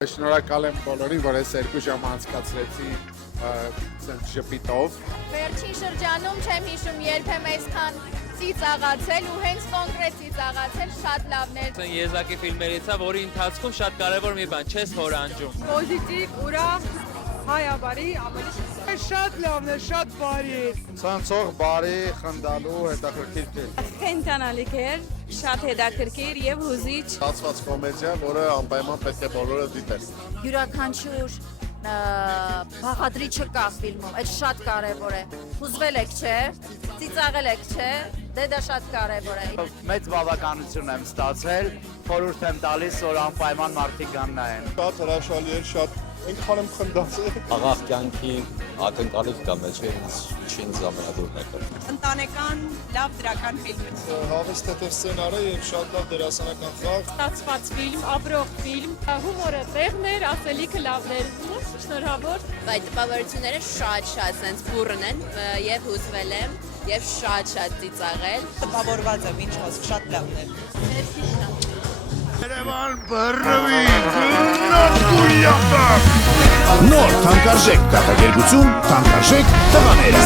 Շնորհակալ եմ բոլորին, որ այս 2 ժամ անցկացրեցի շփիտով։ Վերջին շրջանում չեմ հիշում երբեք այսքան ծիծաղացել ու հենց կոնկրետ ծիծաղացել շատ լավն էր։ Եզակի ֆիլմերից է, որի ընթացքում շատ կարևոր մի բան չես հորանջում։ Պոզիտիվ, ուրախ, հայաբարի, ավելի շատ լավն է, շատ բարի։ Ցանցող, բարի, խնդալու, հետաքրքիր ֆիլմ։ Կենտանալիք էր, շատ հետաքրքիր եւ հուզիչ։ Ստացված կոմեդիա, որը անպայման պետք է բոլորը դիտեն։ Յուրաքանչյուր բաղադրիչը կա ֆիլմում, այդ շատ կարևոր է։ Հուզվել եք, չէ՞, ծիծաղել եք, չէ՞, դա շատ կարևոր է։ Մեծ բավականություն եմ ստացել, խորհուրդ եմ տալիս, որ անպայման մարդիկ կան նայեն։ Շատ հրաշալի էր, շատ ինքան եմ խնդացել։ Աղաղ կյանքի ակնկալիք կա մեջ ինձ ամենադուրն է կրում։ Ընտանեկան լավ դրական ֆիլմ է։ Հավես թեթև սցենարը եւ շատ լավ դերասանական խաղ։ Ստացված ֆիլմ, ապրող ֆիլմ, հումորը տեղն էր, ասելիքը լավն էր։ Շնորհավոր։ Այդ տպավորությունները շատ սենց բուրըն են եւ հուզվել եմ եւ շատ ծիծաղել։ Տպավորված եմ, ինչ ասք, շատ լավն էր։ Երևան բռնվի գնոց Նոր թանկարժեք կատակերգություն, թանկարժեք տղաները։